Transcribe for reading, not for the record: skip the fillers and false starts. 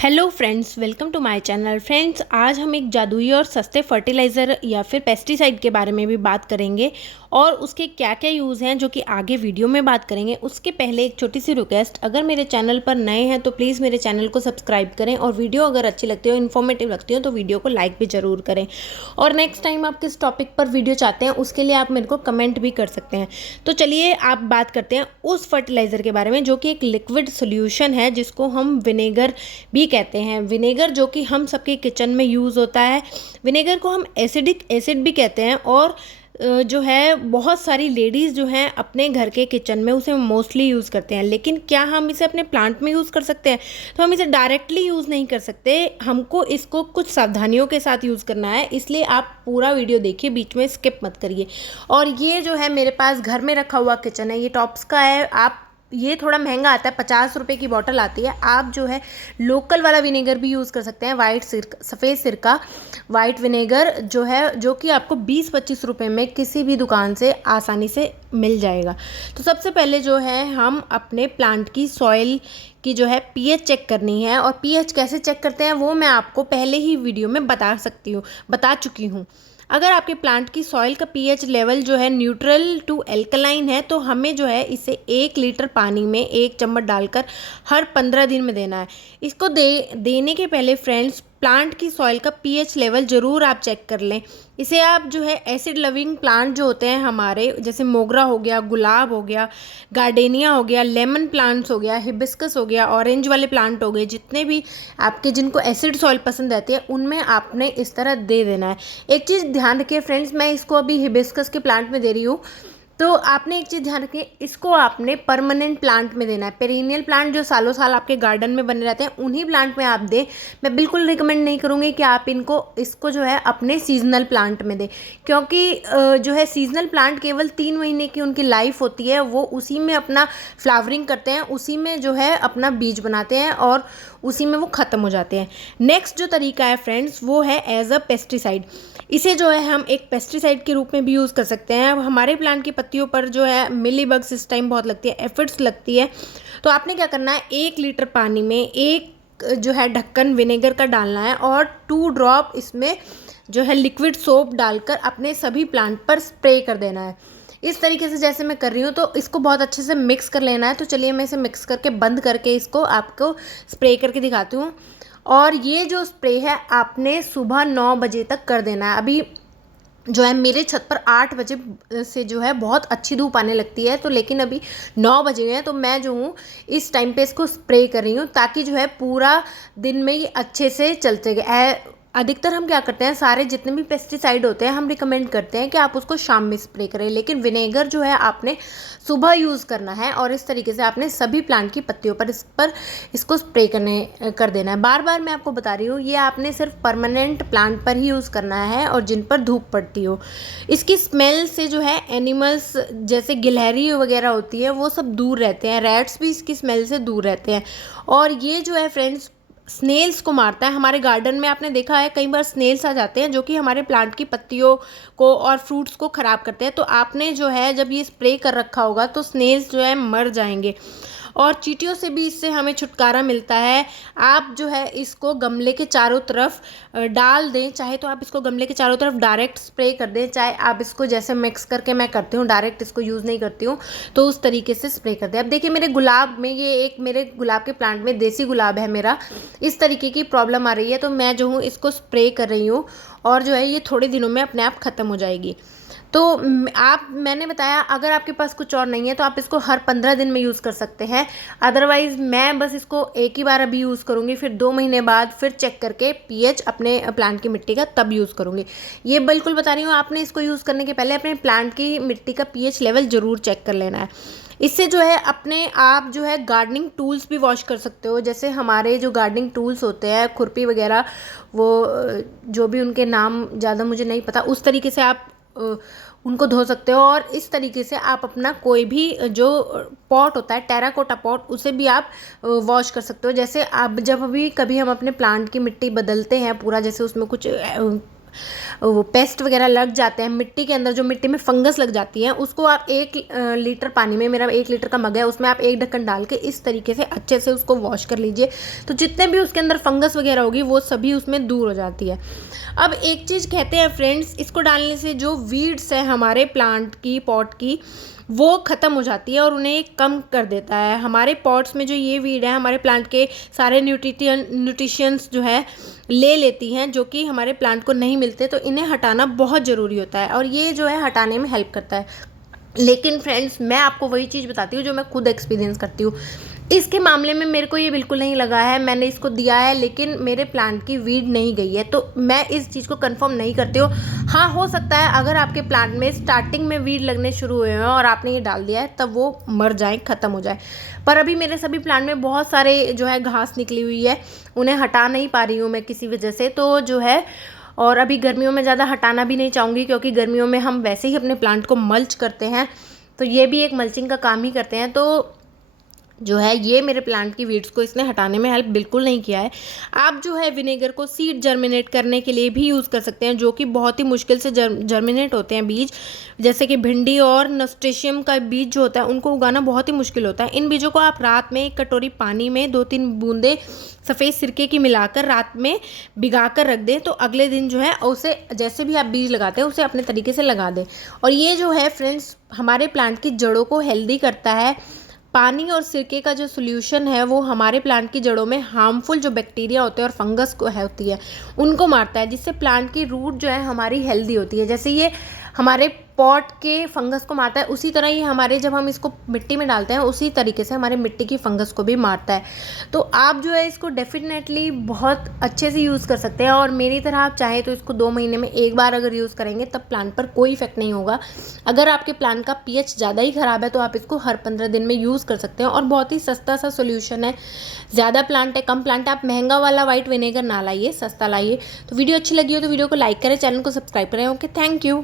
Hello friends, welcome to my channel. Friends, आज हम एक जादुई और सस्ते फर्टिलाइज़र या फिर पेस्टिसाइड के बारे में भी बात करेंगे और उसके क्या क्या यूज़ हैं जो कि आगे वीडियो में बात करेंगे। उसके पहले एक छोटी सी रिक्वेस्ट, अगर मेरे चैनल पर नए हैं तो प्लीज़ मेरे चैनल को सब्सक्राइब करें और वीडियो अगर अच्छी लगती हो, इन्फॉर्मेटिव लगती हो तो वीडियो को लाइक भी ज़रूर करें। और नेक्स्ट टाइम आप किस टॉपिक पर वीडियो चाहते हैं उसके लिए आप मेरे को कमेंट भी कर सकते हैं। तो चलिए आप बात करते हैं उस फर्टिलाइज़र के बारे में जो कि एक लिक्विड सोल्यूशन है जिसको हम विनेगर भी कहते हैं। विनेगर जो कि हम सबके किचन में यूज़ होता है। विनेगर को हम एसिडिक एसिड भी कहते हैं और जो है बहुत सारी लेडीज़ जो हैं अपने घर के किचन में उसे मोस्टली यूज़ करते हैं। लेकिन क्या हम इसे अपने प्लांट में यूज़ कर सकते हैं? तो हम इसे डायरेक्टली यूज़ नहीं कर सकते, हमको इसको कुछ सावधानियों के साथ यूज़ करना है। इसलिए आप पूरा वीडियो देखिए, बीच में स्किप मत करिए। और ये जो है मेरे पास घर में रखा हुआ किचन है, ये टॉप्स का है। आप ये थोड़ा महंगा आता है, 50 रुपये की बॉटल आती है। आप जो है लोकल वाला विनेगर भी यूज़ कर सकते हैं, वाइट सिरका, सफ़ेद सिरका वाइट विनेगर जो है, जो कि आपको 20-25 रुपये में किसी भी दुकान से आसानी से मिल जाएगा। तो सबसे पहले जो है हम अपने प्लांट की सॉइल की जो है पीएच चेक करनी है। और पीएच कैसे चेक करते हैं वो मैं आपको पहले ही वीडियो में बता चुकी हूँ। अगर आपके प्लांट की सॉइल का पीएच लेवल जो है न्यूट्रल टू एल्कलाइन है तो हमें जो है इसे 1 लीटर पानी में 1 चम्मच डालकर हर 15 दिन में देना है। इसको देने के पहले फ्रेंड्स, प्लांट की सॉइल का पीएच लेवल ज़रूर आप चेक कर लें। इसे आप जो है एसिड लविंग प्लांट जो होते हैं हमारे, जैसे मोगरा हो गया, गुलाब हो गया, गार्डेनिया हो गया, लेमन प्लांट्स हो गया, हिबिस्कस हो गया, ऑरेंज वाले प्लांट हो गए, जितने भी आपके जिनको एसिड सॉइल पसंद रहती है उनमें आपने इस तरह दे देना है। एक चीज़ ध्यान रखिए फ्रेंड्स, मैं इसको अभी हिबिस्कस के प्लांट में दे रही हूँ, तो आपने एक चीज़ ध्यान रखिए, इसको आपने परमानेंट प्लांट में देना है। पेरिनियल प्लांट जो सालों साल आपके गार्डन में बने रहते हैं उन्हीं प्लांट में आप दें। मैं बिल्कुल रिकमेंड नहीं करूँगी कि आप इसको जो है अपने सीजनल प्लांट में दें, क्योंकि जो है सीजनल प्लांट केवल 3 महीने की उनकी लाइफ होती है। वो उसी में अपना फ्लावरिंग करते हैं, उसी में जो है अपना बीज बनाते हैं और उसी में वो ख़त्म हो जाते हैं। नेक्स्ट जो तरीका है फ्रेंड्स वो है एज अ पेस्टिसाइड। इसे जो है हम एक पेस्टिसाइड के रूप में भी यूज़ कर सकते हैं। अब हमारे प्लांट की पत्तियों पर जो है मिली बग्स इस टाइम बहुत लगती है, एफिड्स लगती है। तो आपने क्या करना है, 1 लीटर पानी में एक जो है ढक्कन विनेगर का डालना है और 2 ड्रॉप इसमें जो है लिक्विड सोप डालकर अपने सभी प्लांट पर स्प्रे कर देना है। इस तरीके से जैसे मैं कर रही हूँ, तो इसको बहुत अच्छे से मिक्स कर लेना है। तो चलिए मैं इसे मिक्स करके बंद करके इसको आपको स्प्रे करके दिखाती हूँ। और ये जो स्प्रे है आपने सुबह 9 बजे तक कर देना है। अभी जो है मेरे छत पर 8 बजे से जो है बहुत अच्छी धूप आने लगती है, तो लेकिन अभी 9 बजे हैं, तो मैं जो हूँ इस टाइम पे इसको स्प्रे कर रही हूँ ताकि जो है पूरा दिन में ये अच्छे से चलते गए। अधिकतर हम क्या करते हैं, सारे जितने भी पेस्टिसाइड होते हैं हम रिकमेंड करते हैं कि आप उसको शाम में स्प्रे करें, लेकिन विनेगर जो है आपने सुबह यूज़ करना है। और इस तरीके से आपने सभी प्लांट की पत्तियों पर इसको स्प्रे कर देना है। बार बार मैं आपको बता रही हूँ, ये आपने सिर्फ परमानेंट प्लांट पर ही यूज़ करना है और जिन पर धूप पड़ती हो। इसकी स्मेल से जो है एनिमल्स जैसे गिलहरी वगैरह होती है वो सब दूर रहते हैं, रैट्स भी इसकी स्मेल से दूर रहते हैं। और ये जो है फ्रेंड्स स्नेल्स को मारता है। हमारे गार्डन में आपने देखा है कई बार स्नेल्स आ जाते हैं जो कि हमारे प्लांट की पत्तियों को और फ्रूट्स को ख़राब करते हैं। तो आपने जो है जब ये स्प्रे कर रखा होगा तो स्नेल्स जो है मर जाएंगे और चींटियों से भी इससे हमें छुटकारा मिलता है। आप जो है इसको गमले के चारों तरफ डाल दें, चाहे तो आप इसको गमले के चारों तरफ डायरेक्ट स्प्रे कर दें, चाहे आप इसको जैसे मिक्स करके मैं करती हूँ, डायरेक्ट इसको यूज़ नहीं करती हूँ, तो उस तरीके से स्प्रे कर दें। अब देखिए मेरे गुलाब में, ये एक मेरे गुलाब के प्लांट में देसी गुलाब है मेरा, इस तरीके की प्रॉब्लम आ रही है, तो मैं जो हूँ इसको स्प्रे कर रही हूँ और जो है ये थोड़े दिनों में अपने आप ख़त्म हो जाएगी। तो मैंने बताया अगर आपके पास कुछ और नहीं है तो आप इसको हर 15 दिन में यूज़ कर सकते हैं। अदरवाइज़ मैं बस इसको एक ही बार अभी यूज़ करूँगी, फिर 2 महीने बाद फिर चेक करके पीएच अपने प्लांट की मिट्टी का तब यूज़ करूँगी। ये बिल्कुल बता रही हूँ, आपने इसको यूज़ करने के पहले अपने प्लांट की मिट्टी का पीएच लेवल ज़रूर चेक कर लेना है। इससे जो है अपने आप जो है गार्डनिंग टूल्स भी वॉश कर सकते हो। जैसे हमारे जो गार्डनिंग टूल्स होते हैं, खुरपी वगैरह, वो जो भी उनके नाम ज़्यादा मुझे नहीं पता, उस तरीके से आप उनको धो सकते हो। और इस तरीके से आप अपना कोई भी जो पॉट होता है, टेराकोटा पॉट, उसे भी आप वॉश कर सकते हो। जैसे आप जब भी कभी हम अपने प्लांट की मिट्टी बदलते हैं पूरा, जैसे उसमें कुछ वो पेस्ट वगैरह लग जाते हैं मिट्टी के अंदर, जो मिट्टी में फंगस लग जाती है, उसको आप 1 लीटर पानी में, मेरा 1 लीटर का मग है, उसमें आप 1 ढक्कन डाल के इस तरीके से अच्छे से उसको वॉश कर लीजिए। तो जितने भी उसके अंदर फंगस वगैरह होगी वो सभी उसमें दूर हो जाती है। अब एक चीज़ कहते हैं फ्रेंड्स, इसको डालने से जो वीड्स है हमारे प्लांट की, पॉट की, वो ख़त्म हो जाती है और उन्हें कम कर देता है। हमारे पॉट्स में जो ये वीड है हमारे प्लांट के सारे न्यूट्रिशंस जो है ले लेती हैं, जो कि हमारे प्लांट को नहीं मिलते, तो इन्हें हटाना बहुत ज़रूरी होता है और ये जो है हटाने में हेल्प करता है। लेकिन फ्रेंड्स, मैं आपको वही चीज़ बताती हूँ जो मैं खुद एक्सपीरियंस करती हूँ। इसके मामले में मेरे को ये बिल्कुल नहीं लगा है, मैंने इसको दिया है लेकिन मेरे प्लांट की वीड नहीं गई है, तो मैं इस चीज़ को कंफर्म नहीं करती हूँ। हाँ, हो सकता है अगर आपके प्लांट में स्टार्टिंग में वीड लगने शुरू हुए हैं और आपने ये डाल दिया है तब वो मर जाए, ख़त्म हो जाए। पर अभी मेरे सभी प्लांट में बहुत सारे जो है घास निकली हुई है, उन्हें हटा नहीं पा रही हूँ मैं किसी वजह से, तो जो है, और अभी गर्मियों में ज़्यादा हटाना भी नहीं चाहूँगी क्योंकि गर्मियों में हम वैसे ही अपने प्लांट को मल्च करते हैं, तो ये भी एक मल्चिंग का काम ही करते हैं। तो जो है ये मेरे प्लांट की वीड्स को इसने हटाने में हेल्प बिल्कुल नहीं किया है। आप जो है विनेगर को सीड जर्मिनेट करने के लिए भी यूज़ कर सकते हैं, जो कि बहुत ही मुश्किल से जर्मिनेट होते हैं बीज, जैसे कि भिंडी और नस्टेशियम का बीज जो होता है उनको उगाना बहुत ही मुश्किल होता है। इन बीजों को आप रात में 1 कटोरी पानी में 2-3 बूंदे सफ़ेद सिरके की मिलाकर रात में भिगा कर रख दें, तो अगले दिन जो है उसे, जैसे भी आप बीज लगाते हैं उसे अपने तरीके से लगा दें। और ये जो है फ्रेंड्स हमारे प्लांट की जड़ों को हेल्दी करता है। पानी और सिरके का जो सोल्यूशन है वो हमारे प्लांट की जड़ों में हार्मफुल जो बैक्टीरिया होते हैं और फंगस को होती है उनको मारता है, जिससे प्लांट की रूट जो है हमारी हेल्दी होती है। जैसे ये हमारे पॉट के फंगस को मारता है, उसी तरह ये हमारे, जब हम इसको मिट्टी में डालते हैं उसी तरीके से हमारे मिट्टी की फंगस को भी मारता है। तो आप जो है इसको डेफिनेटली बहुत अच्छे से यूज़ कर सकते हैं, और मेरी तरह आप चाहे तो इसको 2 महीने में 1 बार अगर यूज़ करेंगे तब प्लांट पर कोई इफेक्ट नहीं होगा। अगर आपके प्लांट का पीएच ज़्यादा ही ख़राब है तो आप इसको हर 15 दिन में यूज़ कर सकते हैं, और बहुत ही सस्ता सा सोल्यूशन है। ज़्यादा प्लांट है, कम प्लांट है, आप महंगा वाला वाइट विनेगर ना लाइए, सस्ता लाइए। तो वीडियो अच्छी लगी हो तो वीडियो को लाइक करें, चैनल को सब्सक्राइब करें। Okay, thank you.